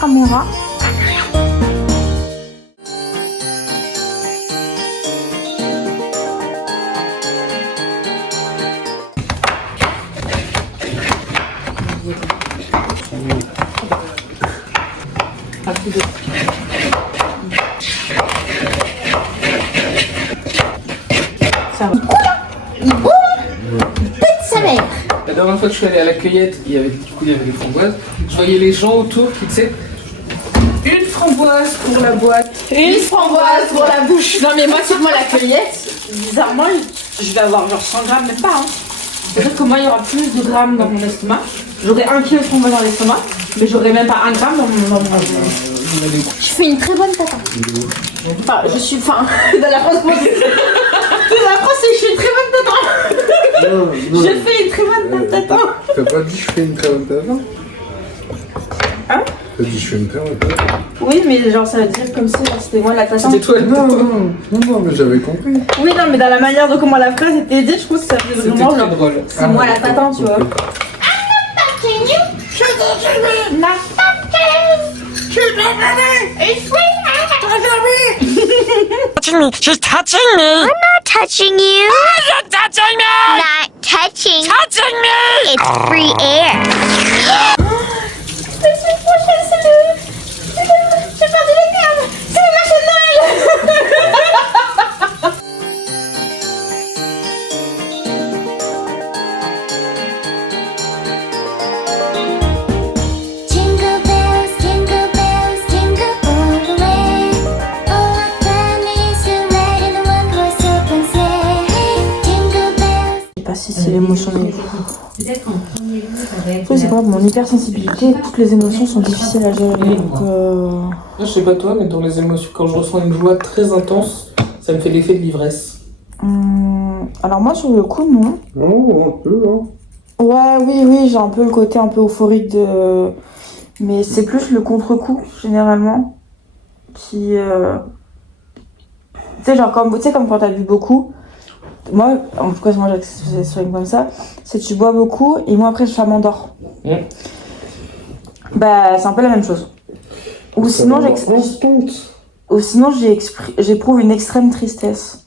caméra. Ça va. Il boum, pète sa mère. La dernière fois que je suis allée à la cueillette, il y avait des framboises. Je voyais les gens autour qui, tu sais, une framboise pour la boîte. Une framboise pour la bouche. Non mais moi, c'est moi la cueillette. Bizarrement, je vais avoir genre 100 grammes, même pas. Hein. C'est-à-dire que moi, il y aura plus de grammes dans mon estomac. J'aurai 1 kilo de framboise dans l'estomac, mais j'aurai même pas 1 gramme dans mon... Je fais une très bonne tata. Enfin, je suis... Enfin, dans la France, moi, dans la France, je fais une très bonne tata. Non, Je fais une très bonne tata. T'as pas dit je fais une très bonne tata? Hein? T'as dit je fais une très bonne tata? Oui, mais genre, ça veut dire comme si c'était moi la tata. C'était toi le Non, tata. non, mais j'avais compris. Oui, non, mais dans la manière de comment la phrase était dite, je pense que ça faisait C'était vraiment très genre... drôle. C'est moi la tata, tu vois. touching me. She's touching me. I'm not touching you. You're touching me. Not touching. Touching me. It's free air. J'ai perdu les termes. C'est le marché de Noël. Jingle bells, jingle all the way. Oh, what fun it is to ride in a one-horse open sleigh. Jingle bells. Je sais pas si c'est l'émotion des oui, c'est pas mon hypersensibilité, toutes les émotions sont difficiles à gérer. Donc, Je sais pas toi, mais dans les émotions, quand je ressens une joie très intense, ça me fait l'effet de l'ivresse. alors moi sur le coup non. Non, un peu, hein. Ouais, oui, j'ai un peu le côté un peu euphorique de... Mais c'est plus le contre-coup, généralement, qui... Tu sais, genre, comme quand t'as bu beaucoup, moi, en tout cas, moi, j'exprime comme ça, c'est que tu bois beaucoup, et moi, après, ça m'endort. Bah, c'est un peu la même chose. Ou sinon, j'éprouve une extrême tristesse.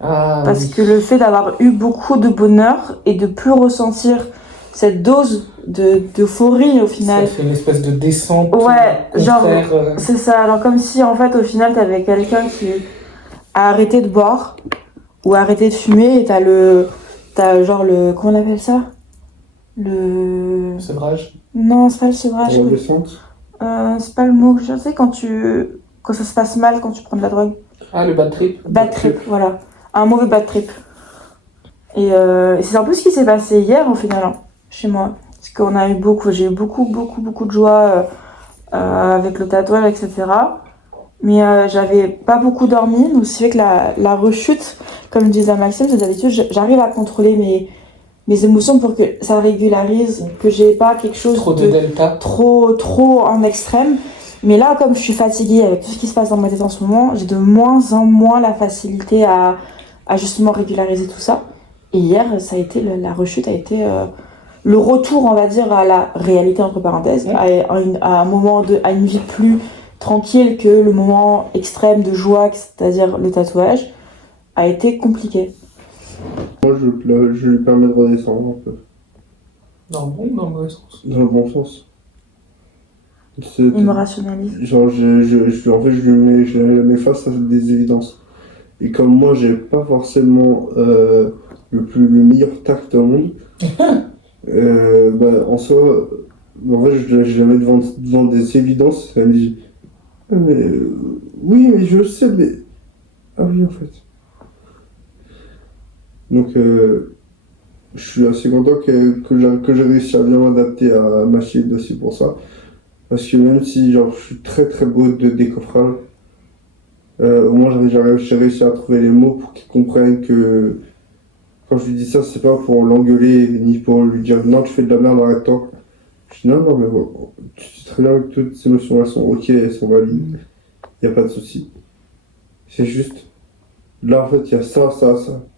Parce que le fait d'avoir eu beaucoup de bonheur et de plus ressentir cette dose d'euphorie au final. Ça fait une espèce de descente. Ouais, genre, c'est ça. Alors comme si en fait au final t'avais quelqu'un qui a arrêté de boire ou arrêté de fumer et t'as genre le, comment on appelle ça? Le... Sevrage. Non, c'est pas le sevrage. La descente. C'est pas le mot. Je sais quand ça se passe mal quand tu prends de la drogue. Ah, le bad trip. Bad trip, voilà. Un mauvais bad trip. Et c'est un peu ce qui s'est passé hier au final, hein, chez moi. Parce qu'on a eu j'ai eu beaucoup de joie avec le tatouage, etc. Mais j'avais pas beaucoup dormi, donc c'est vrai que la rechute, comme disait Maxime, c'est d'habitude, j'arrive à contrôler mes émotions pour que ça régularise, que j'ai pas quelque chose Trop de delta. trop en extrême. Mais là, comme je suis fatiguée avec tout ce qui se passe dans ma tête en ce moment, j'ai de moins en moins la facilité à justement régulariser tout ça. Et hier, ça a été la rechute a été le retour, on va dire, à la réalité entre parenthèses, à un moment à une vie plus tranquille que le moment extrême de joie, c'est-à-dire le tatouage, a été compliqué. Moi, je lui permets de redescendre un peu. Dans le bon ou dans le mauvais sens? Dans le bon sens. Il me rationalise. Genre, en fait, je la mets face à des évidences. Et comme moi, j'ai pas forcément le meilleur tact au monde, bah, en soi, en fait, je la mets devant des évidences. Elle me dit, ah, mais oui, mais je sais, mais ah oui, en fait. Donc, je suis assez content que j'ai réussi à bien m'adapter à ma chienne aussi pour ça. Parce que même si genre, je suis très très beau de décoffrage, au moins j'ai réussi à trouver les mots pour qu'il comprenne que quand je lui dis ça, c'est pas pour l'engueuler ni pour lui dire non, tu fais de la merde, arrête-toi. Je dis non, mais bon, tu sais très bien que toutes ces notions elles sont ok, elles sont valides, y a pas de souci. C'est juste, là en fait, il y a ça.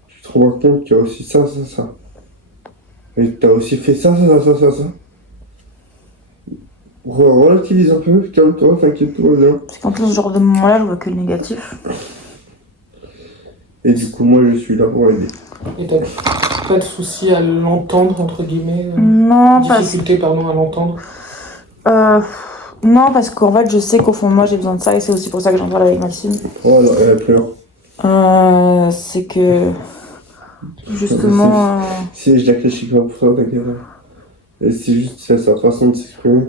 Tu te rends compte qu'il y a aussi ça. Et t'as aussi fait ça. Relativise un peu, calme-toi, t'inquiète, tout va bien. Parce qu'en plus, ce genre de moment-là, je vois que le négatif. Et du coup, moi, je suis là pour aider. Et t'as pas de soucis à l'entendre, entre guillemets Non, difficulté, pardon, à l'entendre. Non, parce qu'en fait, je sais qu'au fond de moi, j'ai besoin de ça et c'est aussi pour ça que j'en parle avec Maxime. Oh, alors, elle pleure. C'est que. Justement. Si je la cache pas pour toi, t'inquiète. Et c'est juste sa façon de s'exprimer.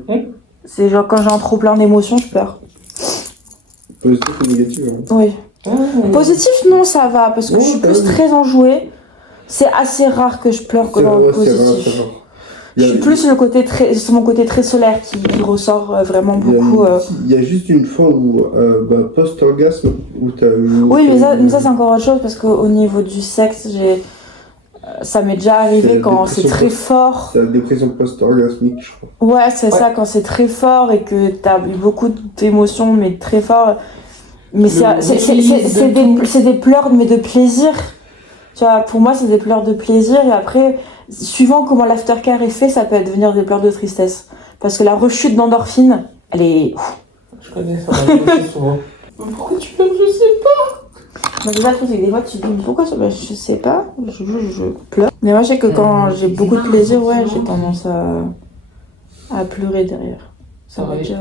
C'est genre quand j'ai un trop plein d'émotions, je pleure. Positif ou négatif, hein. Oui. Positif, non, ça va, parce que Ouais, je suis quand plus même. très enjouée. C'est assez rare que je pleure que dans le positif. C'est rare. Je suis plus sur mon côté très solaire qui ressort vraiment Il y a- beaucoup. Il y a juste une fois où, post-orgasme, où t'as eu... Oui, mais ça c'est encore autre chose parce qu'au niveau du sexe, ça m'est déjà arrivé C'est quand la c'est dépression très fort. C'est la dépression post-orgasmique, je crois. Ouais, c'est ça, quand c'est très fort et que t'as eu beaucoup d'émotions, mais très fort. Mais c'est des pleurs, mais de plaisir. Tu vois, pour moi, c'est des pleurs de plaisir. Et après, suivant comment l'aftercare est fait, ça peut devenir des pleurs de tristesse. Parce que la rechute d'endorphine, elle est... Je connais, ça m'arrive aussi souvent. Pourquoi tu pleures? Je sais pas. Moi, déjà, le truc, c'est que des fois, tu te dis, pourquoi ça? Bah, je sais pas, je pleure. Mais moi, je sais que quand j'ai beaucoup de plaisir, ouais, j'ai tendance à pleurer derrière. Ça va Ouais. déjà...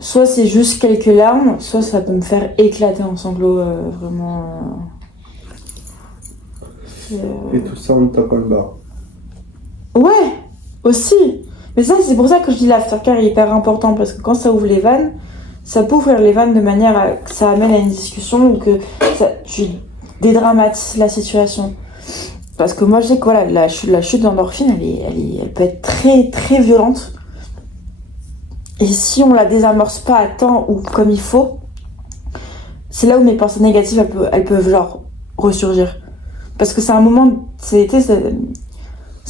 Soit c'est juste quelques larmes, soit ça peut me faire éclater en sanglots, vraiment... Et tout ça, on ne tape pas le bar. Ouais, aussi. Mais ça, c'est pour ça que je dis l'aftercare est hyper important, parce que quand ça ouvre les vannes, ça peut ouvrir les vannes de manière à que ça amène à une discussion ou que tu dédramatises la situation. Parce que moi, je sais que voilà, la chute d'endorphine, elle peut être très, très violente. Et si on la désamorce pas à temps ou comme il faut, c'est là où mes pensées négatives, elles peuvent genre ressurgir. Parce que c'est un moment, c'est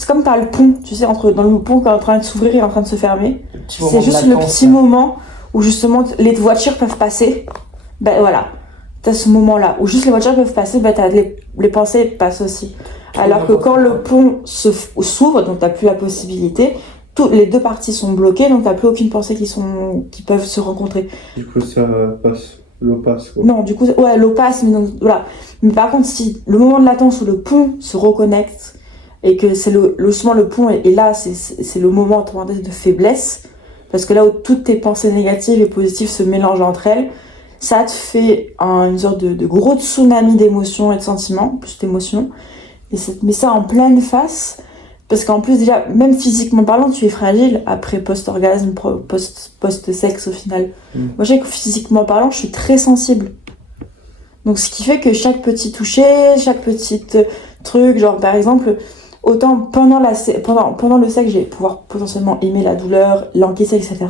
comme t'as le pont, tu sais, dans le pont qui est en train de s'ouvrir et en train de se fermer. C'est juste le petit moment où justement les voitures peuvent passer. Ben voilà, t'as ce moment-là où juste les voitures peuvent passer, ben t'as les pensées passent aussi. Alors que quand le pont s'ouvre, donc t'as plus la possibilité, les deux parties sont bloquées, donc t'as plus aucune pensée qui peuvent se rencontrer. Du coup, ça passe. L'eau passe, quoi. Non, du coup, ouais, l'eau passe, mais donc, voilà. Mais par contre, si le moment de latence où le pont se reconnecte et que c'est justement le pont est là, c'est le moment de faiblesse, parce que là où toutes tes pensées négatives et positives se mélangent entre elles, ça te fait une sorte de gros tsunami d'émotions et de sentiments, plus d'émotions, et ça te met ça en pleine face, parce qu'en plus déjà, même physiquement parlant, tu es fragile après post-orgasme, post-sexe au final. Moi je sais que physiquement parlant, je suis très sensible. Donc ce qui fait que chaque petit toucher, chaque petit truc, genre par exemple, autant pendant le sexe, je vais pouvoir potentiellement aimer la douleur, l'encaisser, etc.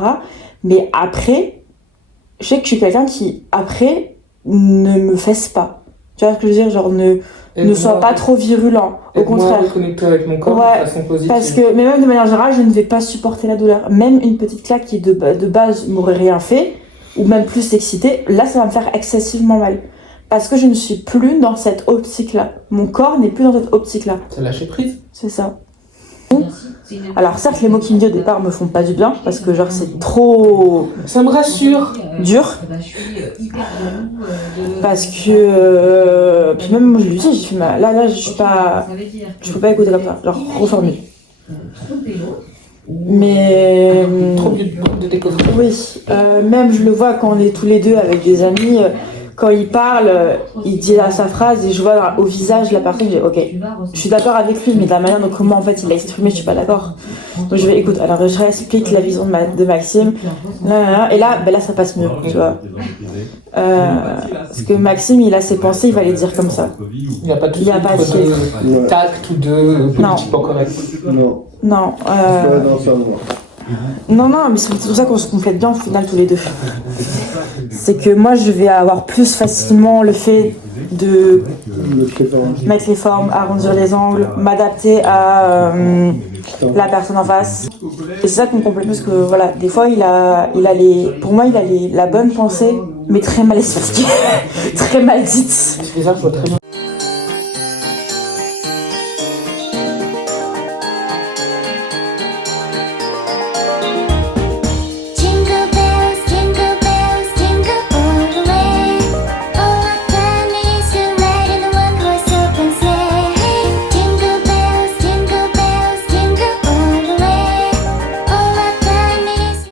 Mais après, je sais que je suis quelqu'un qui, après, ne me fesse pas. Tu vois ce que je veux dire? Genre ne sois pas trop virulent. Au contraire. Reconnecter avec mon corps Ouais, de façon positive. Parce que, mais même de manière générale, je ne vais pas supporter la douleur. Même une petite claque qui de base m'aurait rien fait, ou même plus excitée, là ça va me faire excessivement mal. Parce que je ne suis plus dans cette optique-là. Mon corps n'est plus dans cette optique-là. C'est lâcher prise. C'est ça. Alors certes, les mots qu'il me dit au départ me font pas du bien, parce que genre c'est trop Ça me rassure. dur. Parce que puis même moi je lui dis, j'ai fait là je peux pas écouter comme ça, genre reformule. Mais Trop de décoffrage. oui, même je le vois quand on est tous les deux avec des amis, quand il parle, il dit sa phrase et je vois au visage la personne, je dis ok, je suis d'accord avec lui, mais de la manière dont comment en fait il l'a exprimé, je suis pas d'accord. Donc je vais écoute, alors je réexplique la vision de Maxime, et là ça passe mieux, tu vois. Parce que Maxime, il a ses pensées, il va les dire comme ça. Il n'y a pas de Il y a pas de de tact ou de politiquement correct. Non. Non, Ouais, non, ça, moi. non, mais c'est pour ça qu'on se complète bien au final tous les deux. C'est que moi je vais avoir plus facilement le fait de mettre les formes, arrondir les angles, m'adapter à la personne en face. Et c'est ça qu'on complète parce que voilà, des fois pour moi il a la bonne pensée, mais très mal expliquée, très mal dite. C'est ça, je vois très bien